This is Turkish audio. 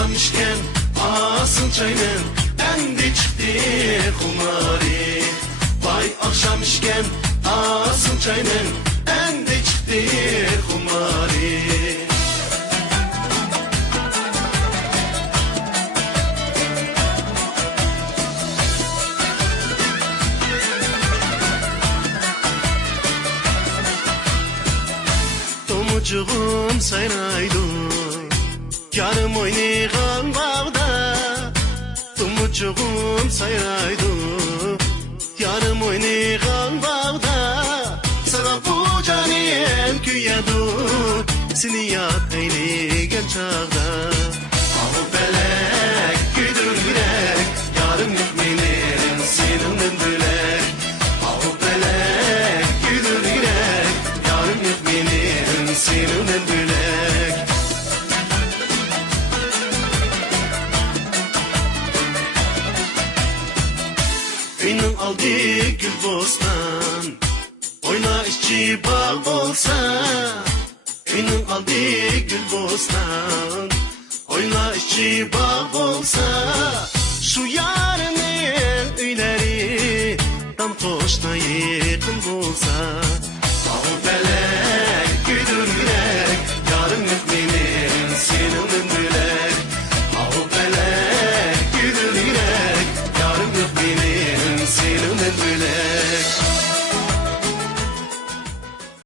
akşammışken asıl çayının endi çıktı kumari. Vay akşammışken asıl çayının endi çıktı kumari. Tomucuğum sayraydı yarım oynayğan bağda. Tomucuğum sayraydı yarım oynayğan bağda. Sana bu canım küyadı seni yad eyleyen çağda. Ahu felek güdür gürek yarım yükmenin senin bülek. Ahu felek güdür gürek yarım yükmenin senin bülek. Kıyının aldı gül bostan oyna işçi bağ bolsa. Kıyının aldı gül bostan oyna işçi bağ bolsa. Şu yarının öyleri tam koşna yakın bolsa.